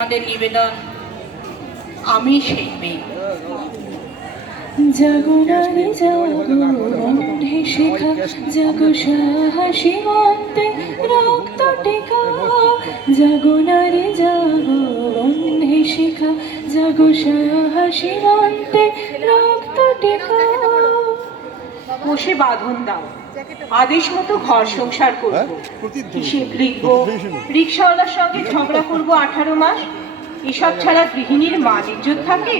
আমাদের নিবেদন আমি সেই মেয়ে। জাগো নারী জাগো বন্ধে শেখা, জাগো সাহসী মন্তে রক্ত টেকা। জাগো নারী জাগো বন্ধে শেখা, জাগো সাহসী মন্তে রক্ত টেকা। বসে বাঁধন দাও, আদেশ মতো ঘর সংসার করবো, হিসেব লিখবো, রিক্সাওয়ালার সঙ্গে ঝগড়া করবো 18 মাস। এসব ছাড়া গৃহিণীর মান ইজ্জত থাকে?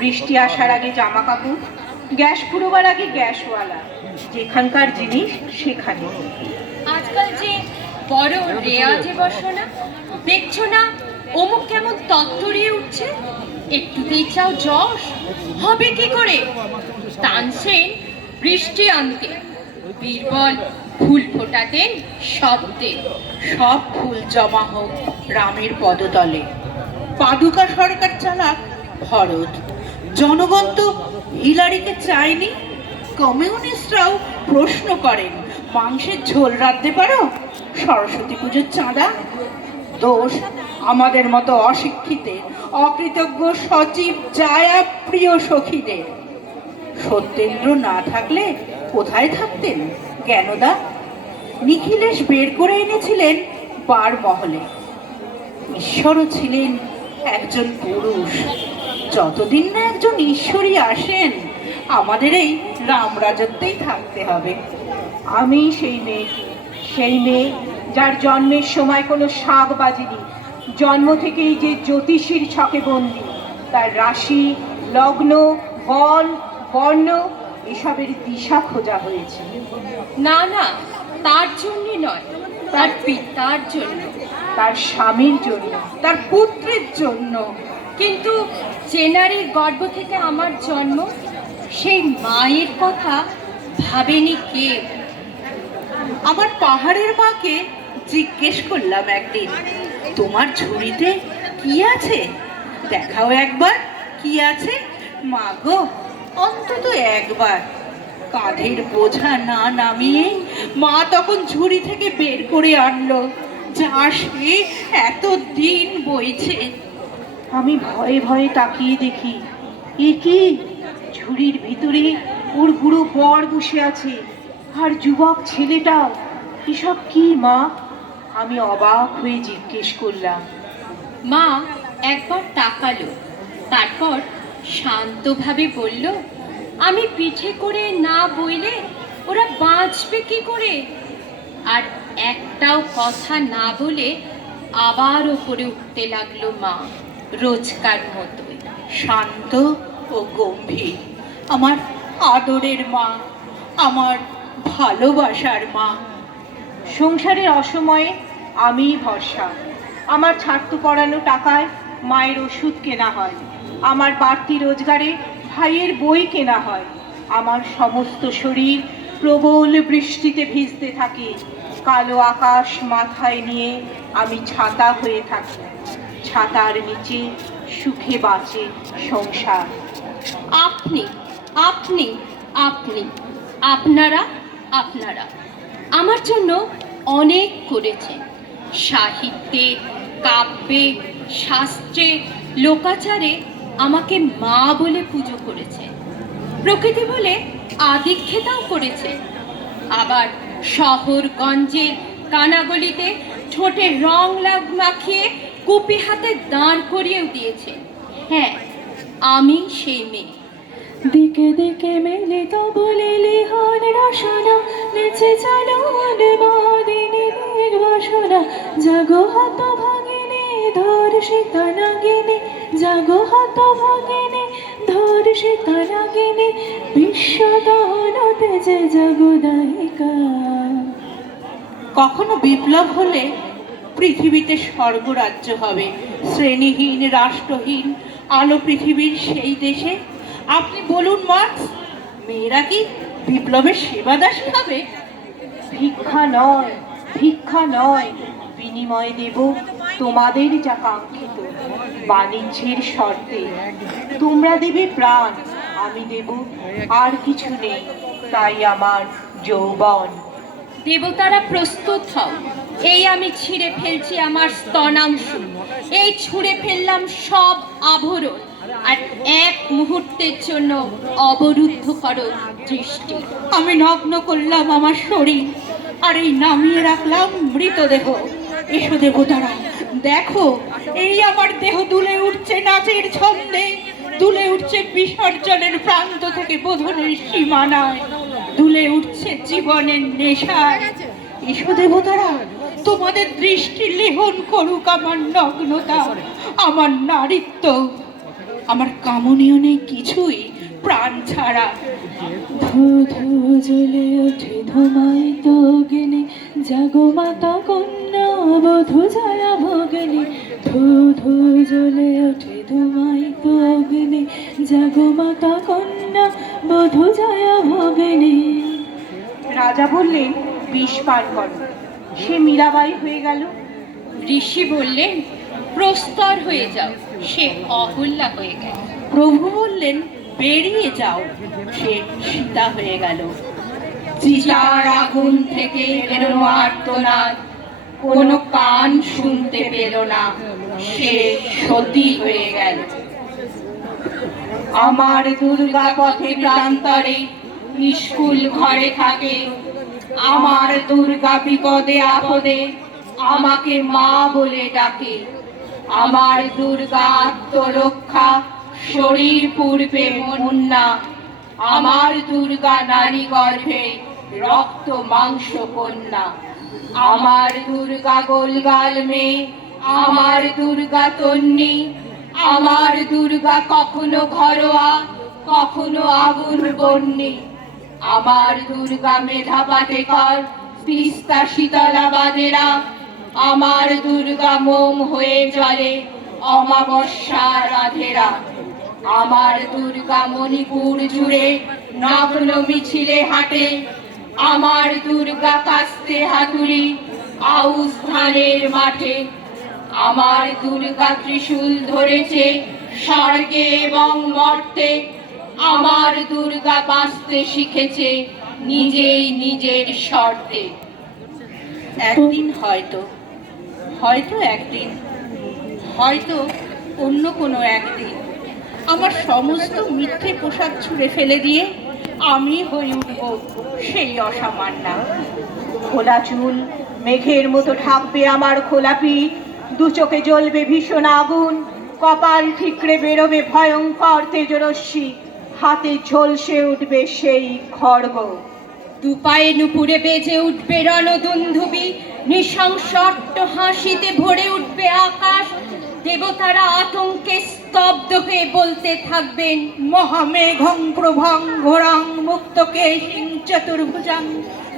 বৃষ্টি আসার আগে জামা কাপড়, গ্যাস ফুরোবার আগে গ্যাসওয়ালা, যেখানকার জিনিস সেখানে। আজকাল যে বড় রেয়াজে বসো না, দেখছো না অমুক কেমন তত্তরিয়ে উঠছে, একটুতেই চাও যশ, হবে কি করে? তানসেন বৃষ্টি আনতে, বীরবল ফুল ফোটাতেন শব্দে। সব ফুল জমা হোক রামের পদতলে। পাদুকা সরকার চালাক ভরত, জনগণ তো হিলারিকে চায়নি। কমিউনিস্টরাও প্রশ্ন করেন, মাংসের ঝোল রাঁধতে পারো? সরস্বতী পুজোর চাঁদা। দোষ আমাদের মতো অশিক্ষিতের, অকৃতজ্ঞ সচিব জায়া প্রিয় সখীদের। সত্যেন্দ্র না থাকলে কোথায় থাকতেন জ্ঞানদা? নিখিলেশ বের করে এনেছিলেন বার মহলে। ঈশ্বরও ছিলেন একজন পুরুষ। যতদিন না একজন ঈশ্বরী আসেন, আমাদের এই রাম রাজত্বেই থাকতে হবে। আমি সেই মেয়েটি, সেই মেয়ে যার জন্মের সময় কোনো শাক বাজেনি, জন্ম থেকেই যে জ্যোতিষীর ছকে বন্দী। তার রাশি, লগ্ন, বল, বর্ণ এসবের দিশা খোঁজা হয়েছে। না না, তার জন্য নয়, তার পিতার জন্য, তার স্বামীর জন্য, তার পুত্রের জন্য। কিন্তু যে নারীর গর্ভ থেকে আমার জন্ম, সেই মায়ের কথা ভাবেনি কে? আমার পাহাড়ের মাকে জিজ্ঞেস করলাম একদিন, তোমার ঝুড়িতে কি আছে? দেখাও একবার কি আছে। মা গো, অন্তত একবার। কাঁধের বোঝা না নামিয়ে মা তখন ঝুড়ি থেকে বের করে আনলো, যা সে এত দিন বইছে। আমি ভয়ে ভয়ে তাকিয়ে দেখি, এ কি? ঝুড়ির ভিতরে ওর বুড়ো বর বসে আছে, আর যুবক ছেলেটাও। এসব কি মা? আমি অবাক হয়ে জিজ্ঞেস করলাম। মা একবার তাকালো, তারপর শান্তভাবে বলল, আমি পিঠে করে না বইলে ওরা বাঁচবে কি করে? আর একটাও কথা না বলে আবার ওপরে উঠতে লাগলো মা, রোজকার মতোই। শান্ত ও গম্ভীর, আমার আদরের মা, আমার ভালোবাসার মা। সংসারের অসময়ে আমিই ভরসা। আমার ছাত্র পড়ানো টাকায় মায়ের ওষুধ কেনা হয়, আমার বাড়তি রোজগারে ভাইয়ের বই কেনা হয়। আমার সমস্ত শরীর প্রবল বৃষ্টিতে ভিজতে থাকে। কালো আকাশ মাথায় নিয়ে আমি ছাতা হয়ে থাকি। ছাতার নিচে সুখে বাঁচে সংসার। আপনি আপনি আপনি আপনারা আপনারা আমার জন্য অনেক করেছেন। সাহিত্যে, কাব্যে, শাস্ত্রে, লোকাচারে আমাকে মা বলে পুজো করেছেন। প্রকৃতি বলে আদিক্ষেতাও করেছেন। আবার শহরগঞ্জের কানাগলিতে ঠোঁটে রং মাখিয়ে কুপি হাতে দাঁড় করিয়েও দিয়েছেন। হ্যাঁ, আমি সেই মেয়ে। দিকে দিকে মেলে তো বলে লিহন রসনা, নেচে চলো দিনে দিক বাসনা। জাগো হত ভাগিনে ধর সীতা নাগিনে, জাগো হত ভাগিনে ধর সীতা নাগিনে। বিশ্ব দহনতে যে জগদায়িকা। কখনো বিপ্লব হলে পৃথিবীতে স্বর্গরাজ্য হবে, শ্রেণীহীন, রাষ্ট্রহীন আলো পৃথিবীর সেই দেশে। আপনি বলুন মার্কস, মেয়েরা কি বিপ্লবের সেবাদাসী হবে? ভিক্ষা নয়, ভিক্ষা নয়, বিনিময় দেব তোমাদের যা কাঙ্ক্ষিত, বাণিজ্যের শর্তে। তোমরা দেবে প্রাণ, আমি দেব আর কিছু নেই, তাই আমার যৌবন। দেবতারা প্রস্তুত হও, এই আমি ছিঁড়ে ফেলছি আমার স্তনাংশ, এই ছুঁড়ে ফেললাম সব আভরণ, আর এক মুহূর্তের জন্য অবরুদ্ধ করো দৃষ্টি। আমি নগ্ন করলাম আমার শরীর, আর এই নামিয়ে রাখলাম মৃতদেহ। এসো দেবতারা, দেখো, এই আমার দেহ দুলে উঠছে নাচের ছন্দে, দুলে উঠছে বিসর্জনের প্রান্ত থেকে বোধনের সীমানায়, দুলে উঠছে জীবনের নেশায়। এসো দেবতারা, তোমাদের দৃষ্টি লেহন করুক আমার নগ্নতা, আমার নারীত্ব। আমার কামনীয় নেই কিছুই প্রাণ ছাড়া। ধু ধু জ্বলে ওঠে ধুমায়িত অগ্নি, জাগো মাতা কন্যা বধূ জয়া ভগিনী। ধু ধু জ্বলে ওঠে ধুমায়িত অগ্নি, জাগো মাতা কন্যা বধূ জয়া ভগিনী। রাজা বললেন, বিষ পান করো। সে মীরাবাই হয়ে গেল। ঋষি বললেন, প্রস্তর হয়ে যাও। সে অহল্যা হয়ে গেল। প্রভু বললেন, বেরিয়ে যাও। সে সীতা হয়ে গেল। চিতার আগুন থেকে বেরোনো আর্তনাদ কোনো কান শুনতে পেল না, সে সতী হয়ে গেল। আমার দুর্গা পথে প্রান্তরে স্কুল ঘরে থাকে, আমার দুর্গা বিপদে আপদে আমাকে মা বলে ডাকে। আমার দুর্গা আত্মরক্ষা, শরীর পূর্বে মুন্না। আমার দুর্গা নারী গর্ভে রক্ত মাংস কন্যা। আমার দুর্গা গোলগাল মেয়ে, আমার দুর্গা তন্নি। আমার দুর্গা কখনো ঘরোয়া, কখনো আগুন বন্যি। আমার দুর্গা মেধা পাটেকর, তিস্তা শীতলা বাদেরা। আমার দুর্গা মোম হয়ে জ্বলে অমাবস্যা রাধেরা। আমার দুর্গা মণিপুর জুড়ে নগ্ন মিছিলে হাঁটে। আমার দুর্গা কাস্তে হাতুড়ি আউশ ধানের মাঠে। আমার দুর্গা ত্রিশূল ধরেছে স্বর্গে এবং মর্তে। আমার দুর্গা বাঁচতে শিখেছে নিজেই নিজের শর্তে। একদিন হয়তো, হয়তো একদিন, হয়তো অন্য কোনো একদিন আমার সমস্ত মিথ্যে পোশাক ছুঁড়ে ফেলে দিয়ে আমি হয়ে উঠব সেই অসামান্যা। খোলা চুল মেঘের মতো ঢাকবে আমার খোলা পিঠ, দু চোখে জ্বলবে ভীষণ আগুন, কপাল ঠিকরে বেরোবে ভয়ঙ্কর তেজরশ্মি, হাতে ঝলসে উঠবে সেই খড়গ। দুপায়ে নুপুরে বেজে উঠবে রণদুন্ধুবি, নৃশংস অট্ট হাসিতে ভরে উঠবে আকাশ। দেবতারা আতঙ্কে স্তব্ধ হয়ে বলতে থাকবেন, মহামেঘং প্রভং ঘোরাং মুক্তকেশিং চতুর্ভুজাং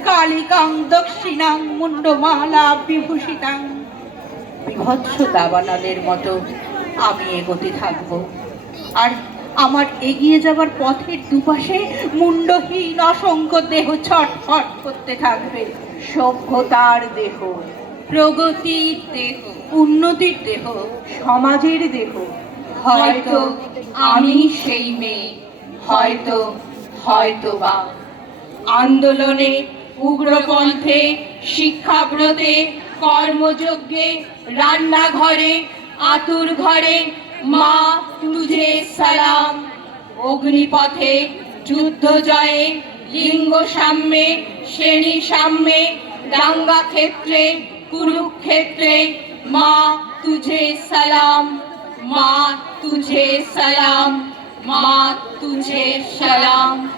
কালিকাং দক্ষিণাং মুন্ডমালা বিভূষিতাং। বিভৎস দাবানলের মতো আমি এগোতে থাকবো, আর আমার এগিয়ে যাবার পথের দুপাশে মুন্ডহীন অসংখ্য দেহ ছটফট করতে থাকবে। সভ্যতার দেহ, প্রগতির দেহ, উন্নতির দেহ, সমাজের দেহ। হয়তো আমি সেই মেয়ে, হয়তো, হয়তো বা। আন্দোলনে, উগ্রপন্থে, শিক্ষাব্রতে, কর্মযজ্ঞে, রান্নাঘরে, আতুর ঘরে মা তুঝে সালাম। অগ্নিপথে, যুদ্ধ জয়ে, লিঙ্গ সাম্যে, শ্রেণী সাম্যে, দাঙ্গা ক্ষেত্রে, কুরুক্ষেত্রে মা তুঝে সালাম, মা তুঝে সালাম, মা তুঝে সালাম।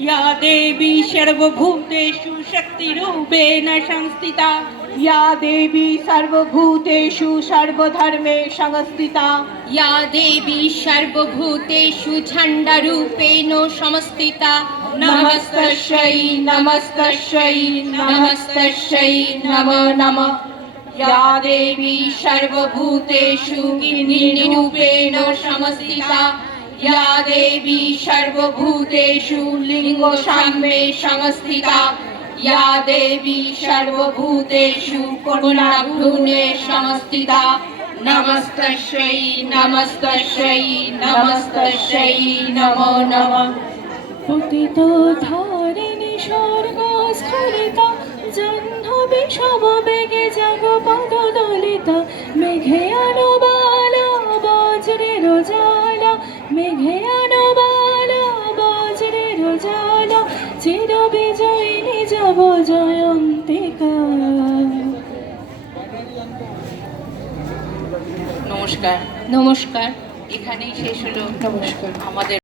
या देवी सर्वभूतेषु शक्तिरूपेण संस्थिता, या देवी सर्वभूतेषु सर्वधर्मे संस्थिता, या देवी सर्वभूतेषु झण्डरूपेण समस्थिता। नमस्तस्यै नमस्तस्यै नमस्तस्यै नमो नमः। या देवी सर्वभूतेषु गिरिरूपेण संस्थिता, या देवी सर्वभूतेषु लिंग साम्ये संस्थिता, या देवी सर्वभूतेषु करुणाभ्रूणे संस्थिता। नमस्तस्यै नमस्तस्यै नमस्तस्यै नमो नमः। পতিত ধারিণী স্বর্গস্খলিতা, জহ্নবী বিষম বেগে জাগো পদদলিতা, মেঘে আনো বালা বজ্রের জ্বালা, মেঘে আনো বালা বজ্রের জ্বালা, চির বিজয়িনী যাব জয়ন্তিকা। নমস্কার। নমস্কার। এখানেই শেষ হলো নমস্কার। আমাদের